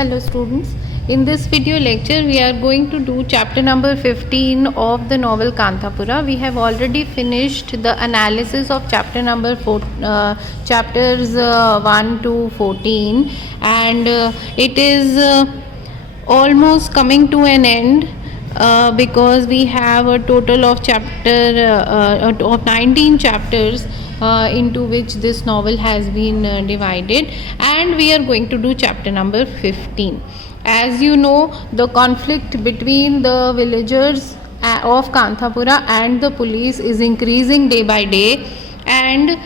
Hello students, in this video lecture we are going to do chapter number 15 of the novel Kanthapura. We have already finished the analysis of chapter number 4, chapters 1 to 14, and it is almost coming to an end because we have a total of of 19 chapters into which this novel has been divided, and we are going to do chapter number 15. As you know, the conflict between the villagers of Kanthapura and the police is increasing day by day, and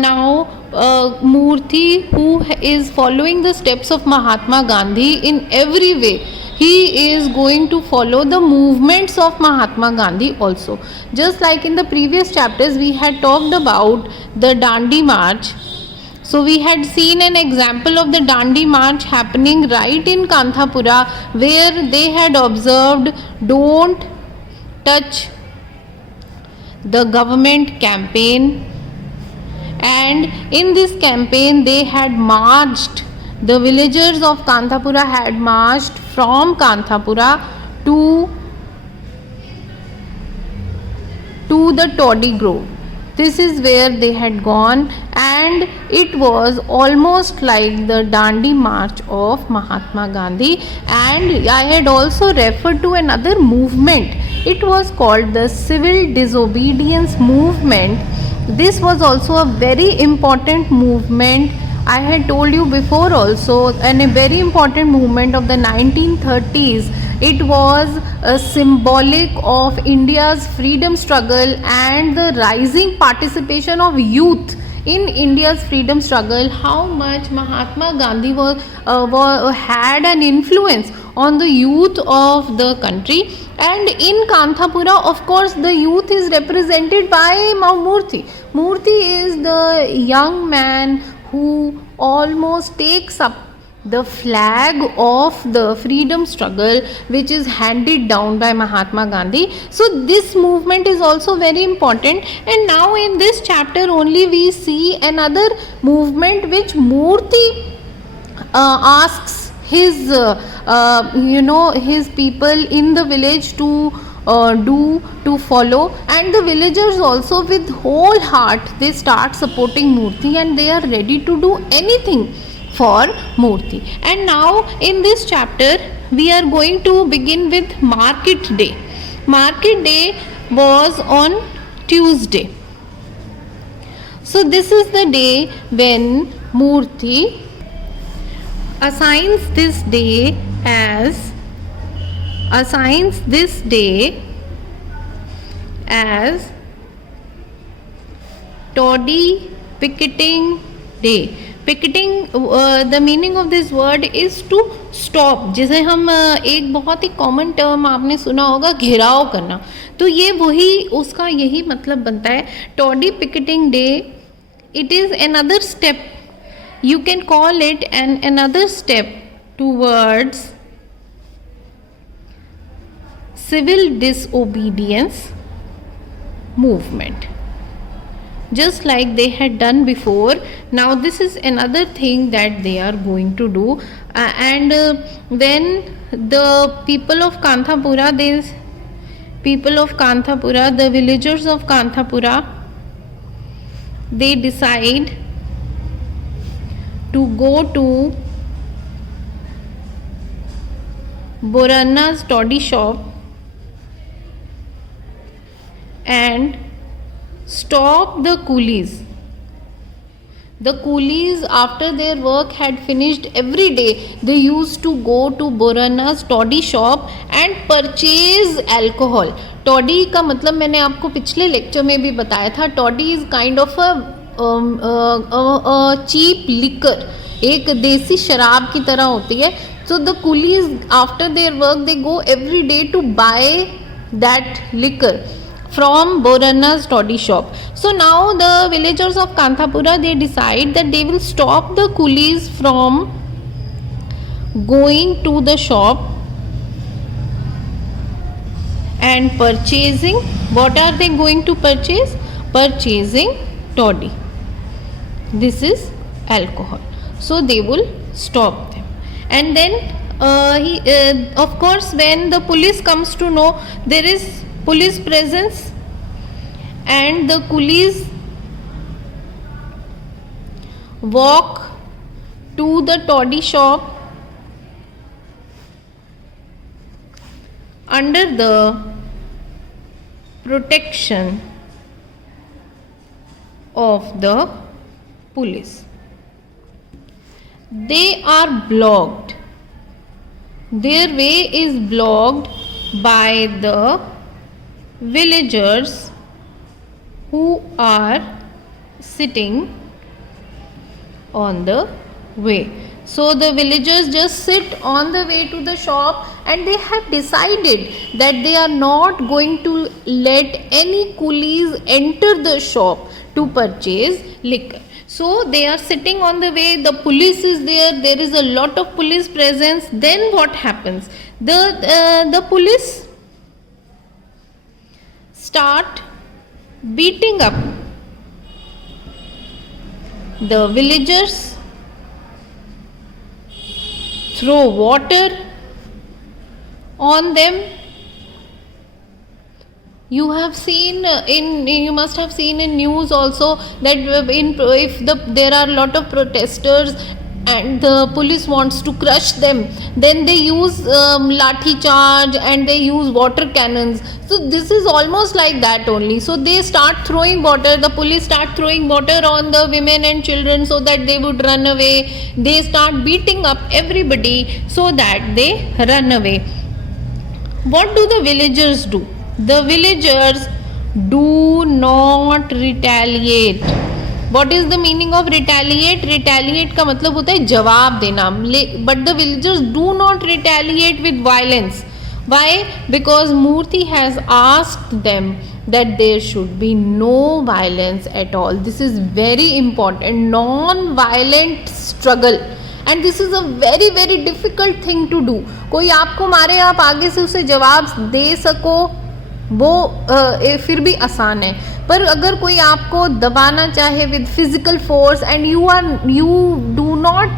now Murthy, who is following the steps of Mahatma Gandhi in every way, he is going to follow the movements of Mahatma Gandhi also. Just like in the previous chapters we had talked about the Dandi March. So we had seen an example of the Dandi March happening right in Kanthapura, where they had observed don't touch the government campaign, and in this campaign they had marched, the villagers of Kanthapura had marched from Kanthapura to the Toddy Grove. This is where they had gone, and it was almost like the Dandi March of Mahatma Gandhi. And I had also referred to another movement. It was called the Civil Disobedience Movement. This was also a very important movement. I had told you before also, and a very important movement of the 1930s. It was a symbolic of India's freedom struggle and the rising participation of youth in India's freedom struggle. How much Mahatma Gandhi had an influence on the youth of the country. And in Kanthapura, of course, the youth is represented by Murthy. Murthy is the young man who almost takes up the flag of the freedom struggle which is handed down by Mahatma Gandhi. So this movement is also very important, and now in this chapter only we see another movement which Murthy asks his his people in the village to follow, and the villagers also with whole heart they start supporting Murthy, and they are ready to do anything for Murthy. And now in this chapter we are going to begin with market day. Market day was on Tuesday. So this is the day when Murthy assigns this day as Toddy Picketing Day. Picketing, the meaning of this word is to stop, जिसे हम एक बहुत ही common term आपने सुना होगा घेराव करना, तो ये वही उसका यही मतलब बनता है. Toddy picketing day, it is another step, you can call it another step towards civil disobedience movement. Just like they had done before, now this is another thing that they are going to do. And when the people of Kanthapura, the villagers of Kanthapura, they decide to go to Boranna's toddy shop and stop the coolies. The coolies, after their work had finished every day, they used to go to Boranna's toddy shop and purchase alcohol. Toddy का मतलब मैंने आपको पिछले lecture में भी बताया था. Toddy is kind of a cheap liquor, एक देसी शराब की तरह होती है. So the coolies, after their work, they go every day to buy that liquor from Boranna's toddy shop. So now the villagers of Kanthapura, they decide that they will stop the coolies from going to the shop and purchasing. What are they going to purchase? Purchasing toddy. This is alcohol. So they will stop them. And then of course, when the police comes to know there is police presence, and the coolies walk to the toddy shop under the protection of the police. They are blocked. Their way is blocked by the villagers who are sitting on the way. So the villagers just sit on the way to the shop, and they have decided that they are not going to let any coolies enter the shop to purchase liquor. So they are sitting on the way, the police is there is a lot of police presence. Then what happens? The police start beating up the villagers, throw water on them. You must have seen in news also that if there are a lot of protesters and the police wants to crush them, then they use lathi charge and they use water cannons. So this is almost like that only. So they start throwing water, the police start throwing water on the women and children so that they would run away. They start beating up everybody so that they run away. What do the villagers do? The villagers do not retaliate. What is the meaning of retaliate? Retaliate का मतलब होता है जवाब देना. But the villagers do not retaliate with violence. Why? Because Murthy has asked them that there should be no violence at all. This is very important. Non-violent struggle. And this is a very very difficult thing to do. कोई आपको मारे, आप आगे से उसे जवाब दे सको, वो फिर भी आसान है. पर अगर कोई आपको दबाना चाहे with physical force and you do not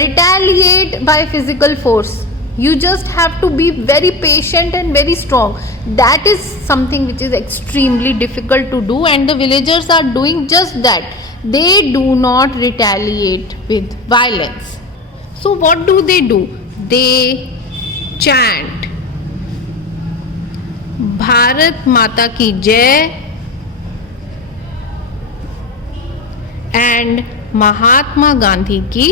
retaliate by physical force, you just have to be very patient and very strong. That is something which is extremely difficult to do, and the villagers are doing just that. They do not retaliate with violence. So what do? They chant Bharat माता की जय and Mahatma Gandhi ki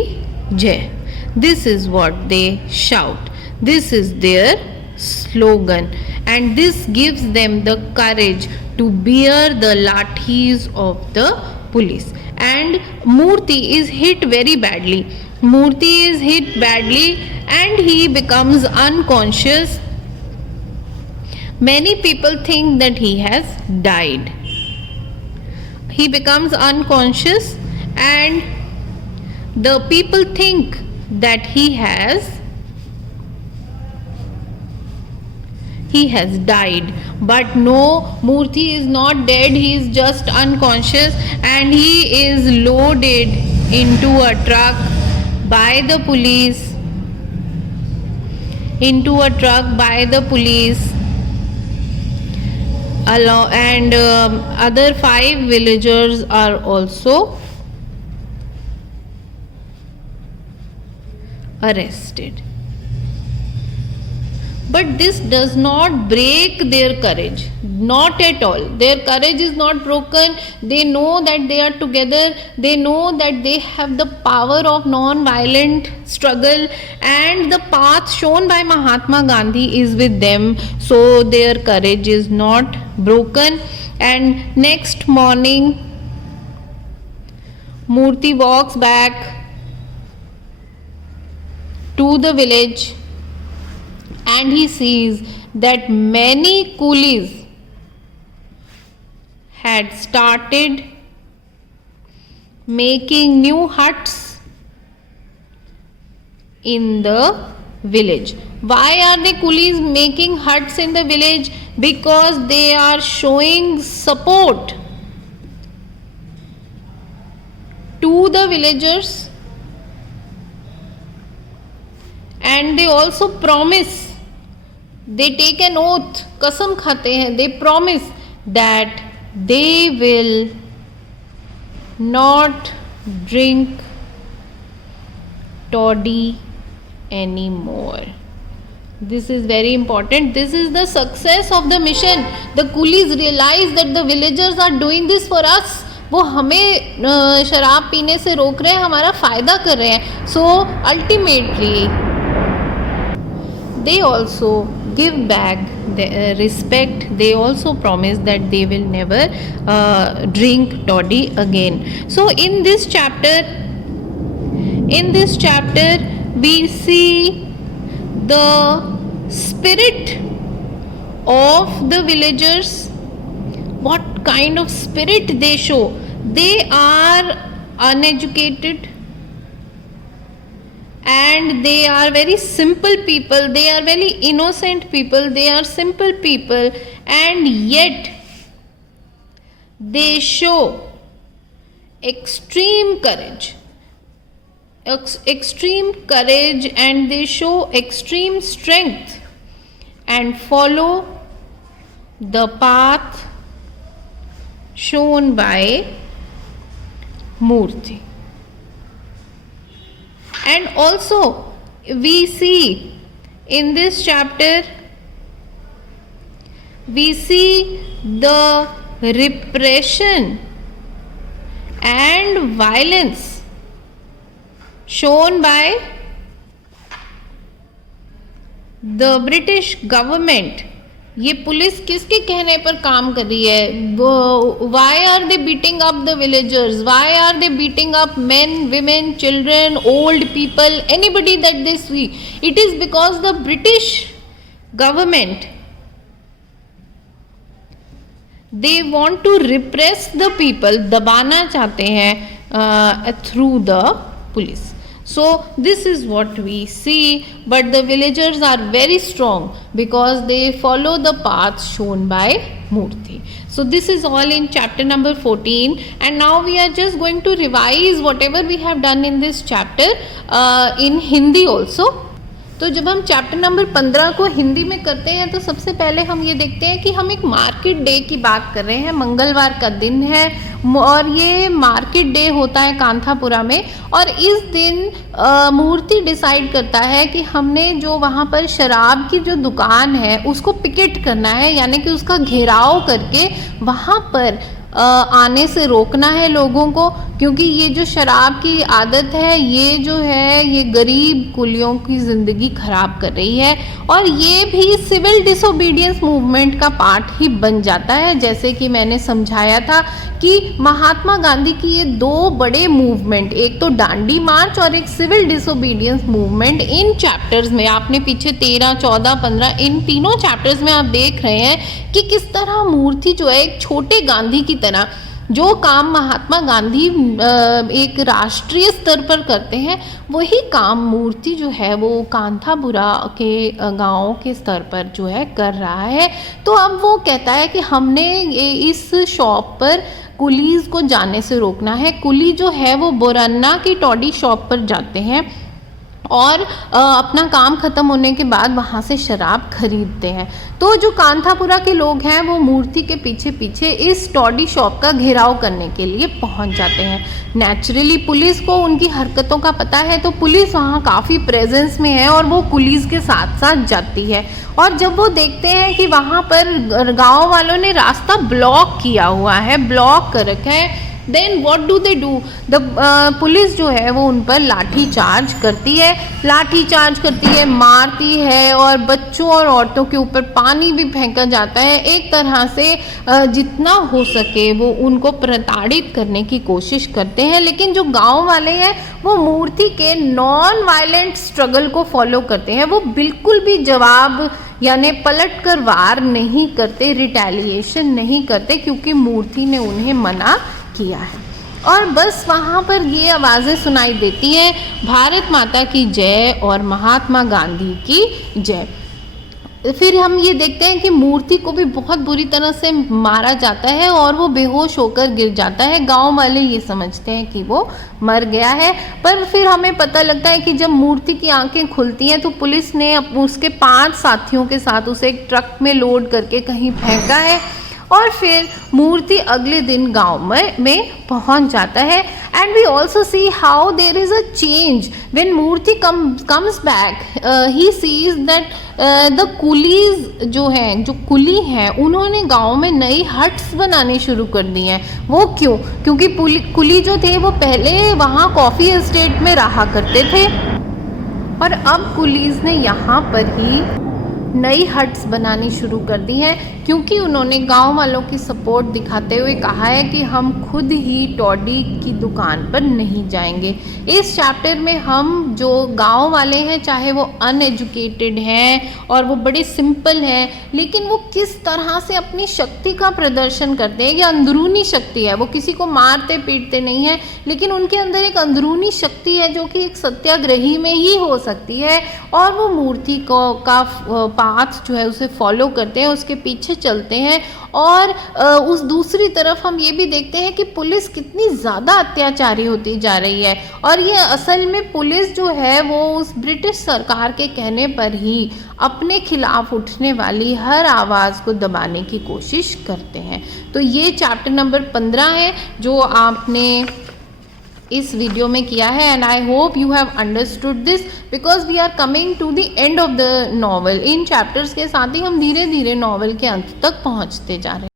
jai. This is what they shout. This is their slogan, and this gives them the courage to bear the lathis of the police. And Murthy is hit very badly. Murthy is hit badly and he becomes unconscious. Many people think that he has died. He becomes unconscious and the people think that he has died. But no, Murthy is not dead. He is just unconscious and he is loaded into a truck by the police. And other 5 villagers are also arrested. But this does not break their courage, not at all. Their courage is not broken. They know that they are together. They know that they have the power of non-violent struggle, and the path shown by Mahatma Gandhi is with them. So their courage is not broken. And next morning, Murthy walks back to the village and he sees that many coolies had started making new huts in the village. Why are the coolies making huts in the village? Because they are showing support to the villagers and they also promise, they take an oath, कसम खाते हैं, they promise that they will not drink toddy anymore. This is very important. This is the success of the mission. The coolies realize that the villagers are doing this for us. वो हमें शराब पीने से रोक रहे हैं, हमारा फ़ायदा कर रहे हैं. So ultimately they also give back the respect. They also promise that they will never drink toddy again. So in this chapter we see the spirit of the villagers. What kind of spirit they show? They are uneducated and they are very simple people, they are very innocent people, they are simple people, and yet they show extreme courage and they show extreme strength and follow the path shown by Murthy. And also we see in this chapter, we see the repression and violence shown by the British government. ये police किसके कहने पर काम कर रही है? Why are they beating up the villagers? Why are they beating up men, women, children, old people, anybody that they see? It is because the British government, they want to repress the people, दबाना चाहते हैं through the police. So this is what we see, but the villagers are very strong because they follow the path shown by Murthy. So this is all in chapter number 14, and now we are just going to revise whatever we have done in this chapter in Hindi also. तो जब हम chapter number 15 को हिंदी में करते हैं तो सबसे पहले हम ये देखते हैं कि हम एक मार्केट डे की बात कर रहे हैं. मंगलवार का दिन है और ये मार्केट डे होता है कांथापुरा में, और इस दिन मूर्ति डिसाइड करता है कि हमने जो वहाँ पर शराब की जो दुकान है उसको पिकेट करना है, यानी कि उसका घेराव करके वहाँ पर आने से रोकना है लोगों को, क्योंकि ये जो शराब की आदत है ये जो है ये गरीब कुलियों की ज़िंदगी ख़राब कर रही है, और ये भी सिविल डिसोबीडियंस मूवमेंट का पार्ट ही बन जाता है. जैसे कि मैंने समझाया था कि महात्मा गांधी की ये दो बड़े मूवमेंट, एक तो डांडी मार्च और एक सिविल डिसोबीडियंस मूवमेंट, इन चैप्टर्स में आपने पीछे 13, 14, 15 इन तीनों चैप्टर्स में आप देख रहे हैं कि किस तरह मूर्ति जो है एक छोटे गांधी की तरह जो काम महात्मा गांधी एक राष्ट्रीय स्तर पर करते हैं वही काम मूर्ति जो है वो कांथापुरा के गाँव के स्तर पर जो है कर रहा है. तो अब वो कहता है कि हमने इस शॉप पर कुलीज़ को जाने से रोकना है. कुली जो है वो बोरन्ना की टॉडी शॉप पर जाते हैं और अपना काम ख़त्म होने के बाद वहाँ से शराब खरीदते हैं. तो जो कांथापुरा के लोग हैं वो मूर्ति के पीछे पीछे इस टॉडी शॉप का घेराव करने के लिए पहुँच जाते हैं. नेचुरली पुलिस को उनकी हरकतों का पता है, तो पुलिस वहाँ काफ़ी प्रेजेंस में है और वो पुलिस के साथ साथ जाती है. और जब वो देखते हैं कि वहाँ पर गाँव वालों ने रास्ता ब्लॉक किया हुआ है, ब्लॉक कर रखा है, then what do they do, the police जो है वो उन पर लाठी चार्ज करती है, मारती है और बच्चों और औरतों के ऊपर पानी भी फेंका जाता है. एक तरह से जितना हो सके वो उनको प्रताड़ित करने की कोशिश करते हैं. लेकिन जो गांव वाले हैं वो मूर्ति के नॉन वायलेंट स्ट्रगल को फॉलो करते हैं. वो बिल्कुल भी जवाब यानी पलट कर वार नहीं करते, रिटेलिएशन नहीं करते, क्योंकि मूर्ति ने उन्हें मना किया है. और बस वहाँ पर ये आवाज़ें सुनाई देती हैं, भारत माता की जय और महात्मा गांधी की जय. फिर हम ये देखते हैं कि मूर्ति को भी बहुत बुरी तरह से मारा जाता है और वो बेहोश होकर गिर जाता है। गांव वाले ये समझते हैं कि वो मर गया है, पर फिर हमें पता लगता है कि जब मूर्ति की आंखें खुलती हैं तो पुलिस ने उसके 5 साथियों के साथ उसे एक ट्रक में लोड करके कहीं फेंका है और फिर मूर्ति अगले दिन गांव में पहुंच जाता है। And we also see how there is a change when Murthy comes back. He sees that the coolies जो कुली हैं उन्होंने गांव में नई हट्स बनानी शुरू कर दी हैं। वो क्यों? क्योंकि कुली जो थे वो पहले वहाँ कॉफ़ी एस्टेट में रहा करते थे और अब कुलीज ने यहाँ पर ही नई हट्स बनानी शुरू कर दी हैं, क्योंकि उन्होंने गांव वालों की सपोर्ट दिखाते हुए कहा है कि हम खुद ही टॉडी की दुकान पर नहीं जाएंगे। इस चैप्टर में हम जो गांव वाले हैं, चाहे वो अनएजुकेटेड हैं और वो बड़े सिंपल हैं, लेकिन वो किस तरह से अपनी शक्ति का प्रदर्शन करते हैं। ये अंदरूनी शक्ति है, वो किसी को मारते पीटते नहीं है, लेकिन उनके अंदर एक अंदरूनी शक्ति है जो कि एक सत्याग्रही में ही हो सकती है और वो मूर्ति का पाथ जो है उसे फॉलो करते हैं, उसके पीछे चलते हैं। और उस दूसरी तरफ हम ये भी देखते हैं कि पुलिस कितनी ज़्यादा अत्याचारी होती जा रही है और ये असल में पुलिस जो है वो उस ब्रिटिश सरकार के कहने पर ही अपने खिलाफ उठने वाली हर आवाज़ को दबाने की कोशिश करते हैं। तो ये चैप्टर नंबर 15 है जो आपने इस वीडियो में किया है and I hope you have understood this because we are coming to the end of the novel. इन चैप्टर्स के साथ ही हम धीरे धीरे नॉवल के अंत तक पहुंचते जा रहे हैं।